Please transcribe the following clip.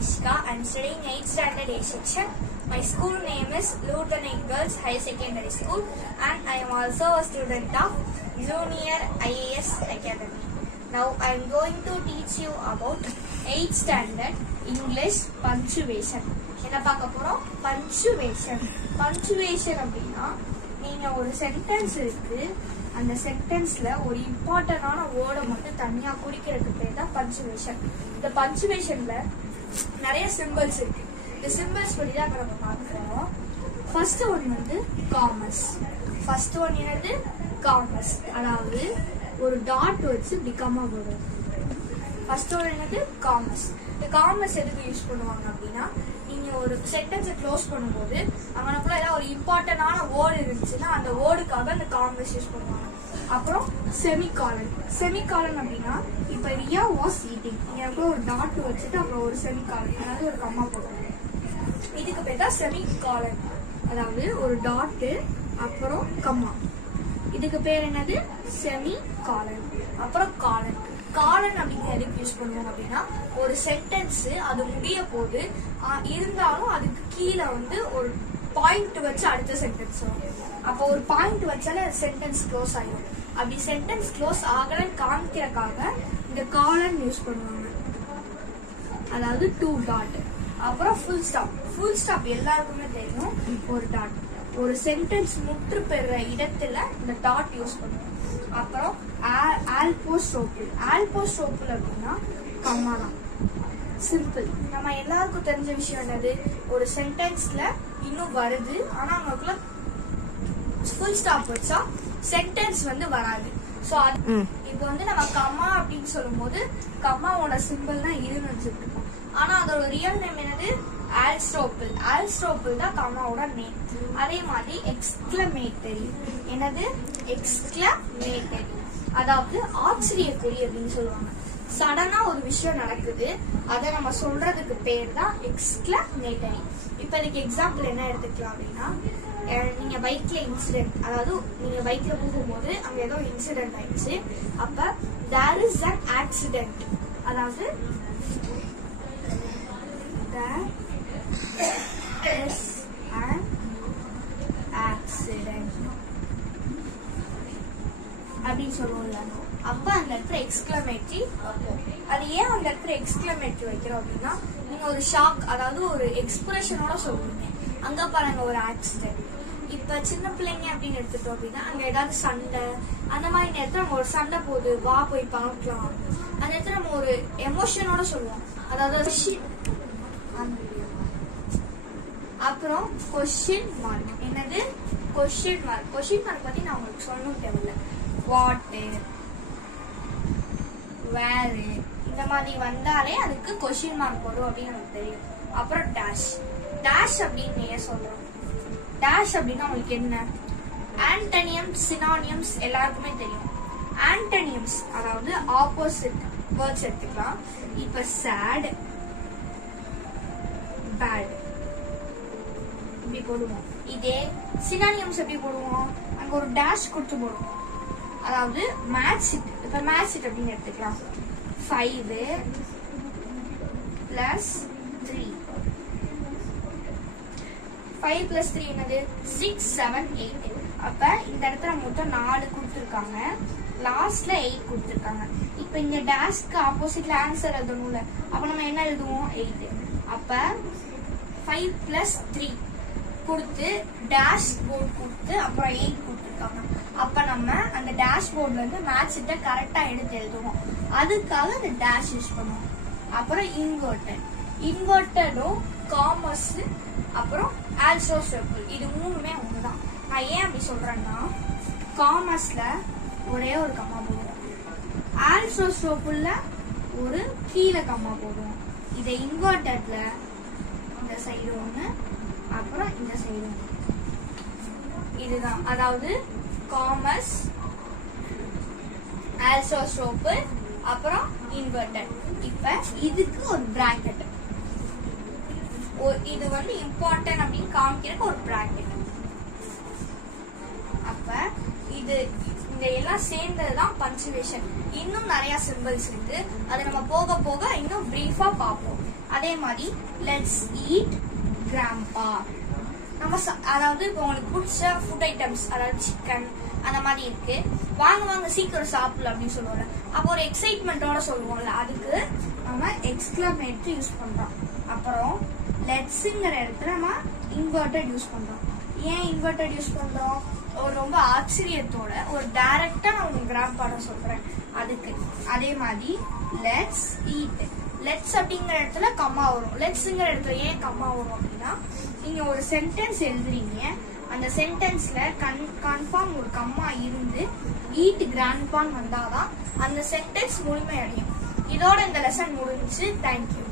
Ishka. I am studying 8th standard A section. My school name is Lieutenant Girls High Secondary School and I am also a student of Junior IAS Academy. Now I am going to teach you about 8th standard English punctuation. என்ன பார்க்க போறோம்? Punctuation. Punctuation அப்படினா நீங்க ஒரு sentence இருக்கு, அந்த சென்டென்ஸ்ல ஒரு இம்பார்ட்டன்டான வேர்டை மட்டும் தனியா குறிக்கிறதுக்கு பேர் தான் பஞ்சுவேஷன். இந்த பஞ்சுவேஷன்ல நிறைய சிம்பிள்ஸ் இருக்கு. இந்த சிம்பிள்ஸ் படி தான் நம்ம பார்க்கிறோம். ஃபர்ஸ்ட் ஒன் வந்து காமர்ஸ். ஃபர்ஸ்ட் ஒன் என்னது? காமர்ஸ். அதாவது ஒரு டாட் வச்சு பிகமா வரும். ஃபர்ஸ்ட் ஒன் என்னது? காமர்ஸ். இந்த காமர்ஸ் எதுக்கு யூஸ் பண்ணுவாங்க அப்படின்னா, நீங்க ஒரு சென்டென்ஸை க்ளோஸ் பண்ணும்போது அங்கனக்குள்ள ஏதாவது ஒரு இம்பார்ட்டன்டான வேர்டு இருந்துச்சுன்னா அந்த வேர்டுக்காக அந்த காமர்ஸ் யூஸ் பண்ணுவாங்க. அப்புறம் செமிகாலன். செமிகாலன் அப்படின்னா இப்ப ரியா வாஸ் ஈட்டிங், இங்க ஒரு டாட் வச்சுட்டு அப்புறம் ஒரு செமிகாலன், அதாவது ஒரு கம்மா போடுறாங்க. இதுக்கு பேர் தான் செமிகாலன். அதாவது ஒரு டாட் அப்புறம் கம்மா. இதுக்கு பேர் என்னது? செமிகாலன். அப்புறம் காலன். காலன் அப்படிங்கிற எதுக்கு யூஸ் பண்ணுவோம் அப்படின்னா, ஒரு சென்டென்ஸ் அது முடிய போது இருந்தாலும் அதுக்கு கீழே வந்து ஒரு பாயிண்ட் வச்சு அடுத்த சென்டென்ஸ் வரும். அப்போ ஒரு பாயிண்ட் வச்சாலே சென்டென்ஸ் க்ளோஸ் ஆயிடும். அப்படி சென்டென்ஸ் க்ளோஸ் ஆகலன்னு காமிக்கிறதுக்காக இந்த காலன் யூஸ் பண்ணுவாங்க. அதாவது 2 டாட். அப்புறம் ஃபுல் ஸ்டாப். ஃபுல் ஸ்டாப் எல்லாருக்குமே தெரியும். ஒரு டாட் ஒரு சென்டென்ஸ் முற்று பெற இடத்துல இந்த டாட் யூஸ் பண்ணுவோம். அப்புறம் ஆல்போஸ்ட்ரோபிள். ஆல்போஸ்ட்ரோபிள் அப்படின்னா கம்மா தான். சிம்பிள். நம்ம எல்லாருக்கும் தெரிஞ்ச விஷயம் என்னது? ஒரு சென்டென்ஸ்ல இன்னும் வருது, ஆனா அவங்களுக்குள்ள ஃபுல் ஸ்டாப் வச்சா சென்டென்ஸ் வந்து வராது. சோ இப்போ வந்து நம்ம கம்மா அப்படின்னு சொல்லும் போது கம்மாவோட சிம்பிள் தான் இதுன்னு வச்சுட்டு இருக்கோம். ஆனா அதோட ரியல் நேம் என்னது? ஆல்ஸ்ட்ரோபிள். ஆல்ஸ்ட்ரோபிள் தான் கம்மாவோட நேம். அதே மாதிரி எக்ஸ்கிளமேட்டரி. என்னது? எக்ஸ்கிளமேட்டரி. அதாவது ஆச்சரியக்குறி அப்படின்னு சொல்லுவாங்க. சடனா ஒரு விஷயம் நடக்குது, அதை நம்ம சொல்றதுக்கு பேர் தான் எக்ஸ்கிளமேட்டரி. இப்ப இதுக்கு எக்ஸாம்பிள் என்ன எடுத்துக்கலாம் அப்படின்னா, நீங்க பைக்ல இன்சிடென்ட், அதாவது நீங்க பைக்ல போகும்போது அங்க ஏதோ இன்சிடென்ட் ஆயிடுச்சு. அப்ப there is an accident. அதாவது there is an accident அப்படின்னு சொல்லுவோம்ல. அப்ப அந்த இடத்துல எக்ஸ்கிளமேட்டரி வைப்போம். அது ஏன் அந்த இடத்துல எக்ஸ்கிளமேட்டரி வைக்கிறோம் அப்படின்னா, நீங்க ஒரு ஷாக், அதாவது ஒரு எக்ஸ்பிரஷனோட சொல்லுவீங்க. அங்க பாருங்க ஒரு ஆக்சிடென்ட். இப்ப சின்ன பிள்ளைங்க அப்படின்னு எடுத்துட்டோம் அப்படின்னா, அங்க ஏதாவது சண்டை அந்த மாதிரி நேரத்துல நம்ம ஒரு சண்டை போகுது, வா போய் பார்க்கலாம், அந்த இடத்துல நம்ம ஒரு எமோஷனோட சொல்லுவோம். அதாவது அப்புறம் கொஸ்டின் மார்க். என்னது? Question mark. கொஸ்டின் மார்க் பத்தி நான் உங்களுக்கு சொல்லணும் தேவையில்ல. வாட், வேறு இந்த மாதிரி வந்தாலே அதுக்கு கொஸ்டின் மார்க் வரும் அப்படின்னு நமக்கு தெரியும். அப்புறம் டேஷ். டேஷ் அப்படின்னு ஏன் சொல்றோம்? டேஷ் அப்படின்னா உங்களுக்கு என்ன? ஆன்டனியம்ஸ், சினானியம்ஸ் எல்லாருக்குமே தெரியும். ஆன்டனியம்ஸ் அதாவது ஆப்போசிட் வேர்ட்ஸ் எடுத்துக்கலாம். இப்ப சேட், பேட் இப்படி போடுவோம். இதே சினானியம்ஸ் எப்படி போடுவோம்? அங்க ஒரு டேஷ் கொடுத்து போடுவோம். அதாவது மேட்ச் இட். இப்ப மேட்ச் இட் அப்படின்னு எடுத்துக்கலாம். 5 + 3. 5 + 3 என்னது? 6, 7, 8. அப்ப இந்த இடத்துல மொத்தம் 4 கொடுத்துருக்காங்க, லாஸ்ட்ல 8 கொடுத்துருக்காங்க. இப்ப இங்க டேஷ்க்கு ஆப்போசிட்ல ஆன்சர் எழுதணும்ல, அப்ப நம்ம என்ன எழுதுவோம்? 8. அப்ப 5 + 3 கொடுத்து டேஷ் போர்ட் கொடுத்து அப்புறம் 8 கொடுத்துருக்காங்க. அப்ப நம்ம அந்த டேஷ் போர்ட்ல இருந்து மேட்ச் இட்ட கரெக்டா எடுத்து எழுதுவோம். அதுக்காக அந்த டேஷ் யூஸ் பண்ணுவோம். அப்புறம் இன்வெர்டட். இன்வெர்டடும் காமர்ஸ் அப்புறம் ஆல்சோஸ்ட்ரோபிள் இது மூணுமே ஒண்ணுதான். நான் ஏன் அப்படி சொல்றேன்னா, காமர்ஸ்ல ஒரே ஒரு கம்மா போடுவோம், ஆல்சோஸ்ட்ரோபிள்ல ஒரு கீழே கம்மா போடுவோம். இதை இன்வெர்டட்ல இந்த சைடு ஒண்ணு அப்புறம் இந்த சைடு ஒண்ணு. இதுதான் அதாவது காமர்ஸ், ஆல்சோஸ்ட்ரோபிள் அப்புறம் இன்வெர்டட். இப்ப இதுக்கு ஒரு பிராக்கெட், இது வந்து இம்பார்ட்டன்ட் அப்படின்னு காமிக்கிறதுக்கு ஒரு பிராக்கெட். அப்ப இது இந்த எல்லாம் சேர்ந்ததுதான் பஞ்சுவேஷன். இன்னும் நிறைய சிம்பிள்ஸ் இருக்கு, அதை நம்ம போக போக இன்னும் பிரீஃபா பார்ப்போம். அதே மாதிரி let's eat grandpa. நம்ம அதாவது இப்போ உங்களுக்கு பிடிச்ச ஃபுட் ஐட்டம்ஸ், அதாவது சிக்கன் அந்த மாதிரி இருக்கு, வாங்க வாங்க சீக்கிரம் சாப்பிடலாம் அப்படின்னு சொல்லுவோம்ல, அப்போ ஒரு எக்ஸைட்மெண்டோட சொல்லுவோம்ல, அதுக்கு நம்ம எக்ஸ்கிளமேட்டரி யூஸ் பண்றோம். அப்புறம் லெட்ஸ்ங்கிற இடத்துல நம்ம இன்வெர்டட் யூஸ் பண்றோம். ஏன் இன்வெர்டட் யூஸ் பண்றோம்? ஒரு ரொம்ப ஆச்சரியத்தோட ஒரு டைரக்டா நான் உங்க கிராண்ட்பாட சொல்றேன் அதுக்கு. அதே மாதிரி லெட்ஸ் ஈட், லெட்ஸ் அப்படிங்கிற இடத்துல கம்மா வரும், லெட்ஸ்ங்கிற இடத்துல ஏன் கம்மா வரும் அப்படின்னா, நீங்க ஒரு சென்டென்ஸ் எழுதுறீங்க, அந்த சென்டென்ஸ்ல கன்ஃபார்ம் ஒரு கம்மா இருந்து ஈட் கிராண்ட்பான்னு வந்தாதான் அந்த சென்டென்ஸ் முழுமையடையும். இதோட இந்த லெசன் முடிஞ்சுச்சு. தேங்க்யூ.